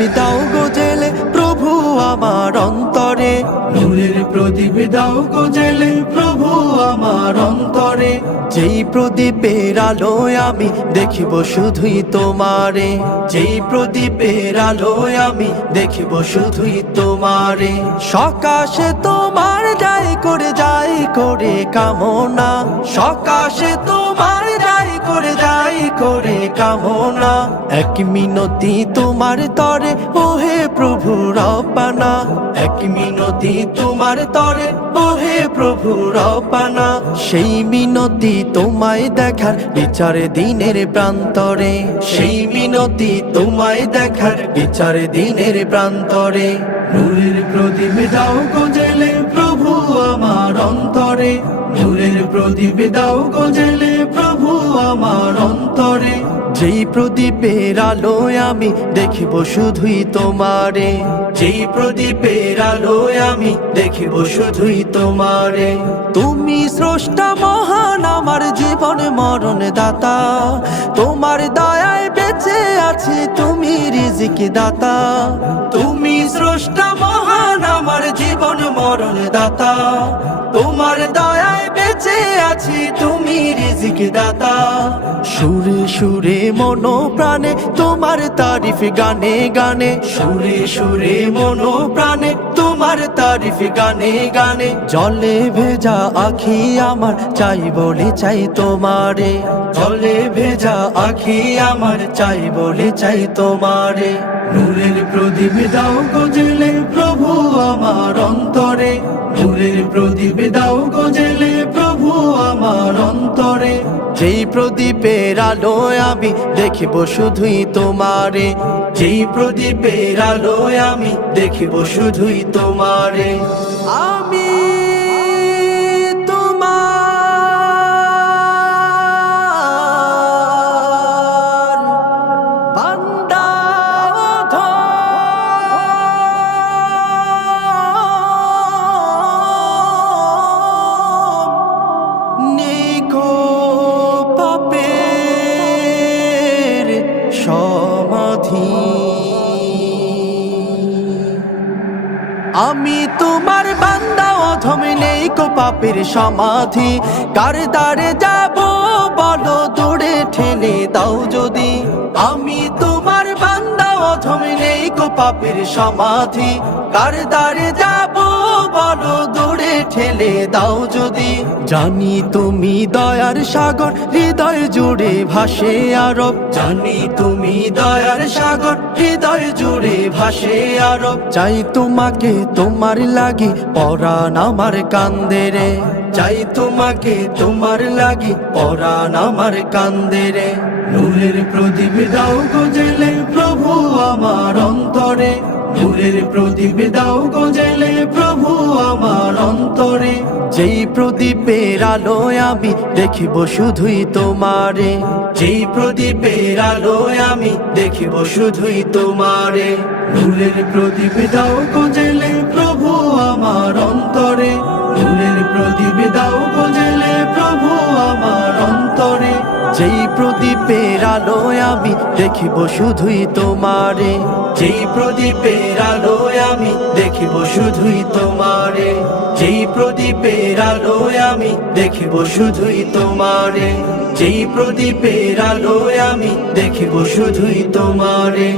প্রদীপ দাও গো জেলে প্রভু আমার অন্তরে। নূরের প্রদীপ দাও গো জেলে প্রভু আমার অন্তরে। যেই প্রদীপের আলোয় আমি দেখিব শুধুই তোমারে। যেই প্রদীপের আলোয় আমি দেখিব শুধুই তোমারে। সকাশে তোমার যাই করে যাই করে কামনা। সকাশে তোমার যাই করে যাই করে কামনা এক মিনতি তোমার তরে, ওহে প্রভু রব্বানা। এক মিনতি তোমার তরে, ওহে প্রভু রব্বানা। সেই মিনতি তোমায় দেখার বিচারে দিনের প্রান্তরে। সেই মিনতি তোমায় দেখার বিচারে দিনের প্রান্তরে। নূরের প্রদীপ দাও গজেলে প্রভু আমার অন্তরে। নূরের প্রদীপ দাও গজেলে প্রভু যেই প্রদীপের আলোয় আমি দেখিব শুধুই তোমারে। যেই প্রদীপের আলোয় আমি দেখিব শুধুই তোমারে। তুমি স্রষ্টা মহান, আমার জীবন মরণ দাতা তোমার দয়ায় বেঁচে আছি, তুমি রিজিক দাতা তুমি স্রষ্টা মহান, আমার জীবন মরণ দাতা তোমার দয়ায় বেঁচে আছি তুমি রিজিক দাতা সুরে সুরে মনো প্রাণে তোমার তারিফ গানে গানে। সুরে সুরে মনো প্রাণে তোমার তারিফ গানে গানে। জলে ভেজা আখি আমার চাই বলে চাই তোমারে। জলে ভেজা আখি আমার চাই বলে চাই তোমারে। নূরের প্রদীপ দাও গজেলে প্রভু আমার অন্তরে। নূরের প্রদীপ দাও গজেলে যেই প্রদীপের আলোয় আমি দেখিব শুধুই তোমারে। যেই প্রদীপের আলোয় আমি দেখিব শুধুই তোমারে। আমি তোমার আমি তোমার বান্দা, অধম নেই কো পাপের সমাধি। কার দ্বারে যাব বলো, দূরে ঠেলে দাও যদি। আমি তোমার বান্দা, অধম নেই কো পাপের সমাধি। কার দ্বারে যাব দূরে ঠেলে দাও যদি। জানি তুমি দয়ার সাগর, হৃদয় জুড়ে ভাসে আরব। জানি তুমি দয়ার সাগর, হৃদয় জুড়ে ভাসে আরব। চাই তোমাকে তোমার লাগি, পরাণ আমার কান্দে রে। চাই তোমাকে তোমার লাগি, পরাণ আমার কান্দে রে। নূরের প্রদীপ দাও গজেলে প্রভু আমার অন্তরে। নূরের প্রদীপ দাও গজেলে প্রভু আমার অন্তরে। যেই প্রদীপের আলোয় আমি দেখিব শুধুই তোমারে। যেই প্রদীপের আলোয় আমি দেখিব শুধুই তোমারে। নূরের প্রদীপ দাও গজেলে যেই প্রদীপের আলোয় আমি দেখিব শুধুই তোমারে। যেই প্রদীপের আলোয় আমি দেখিব শুধুই তোমারে। যেই প্রদীপের আলোয় আমি দেখিব শুধুই তোমারে। যেই প্রদীপের আলোয় আমি দেখিব শুধুই তোমারে।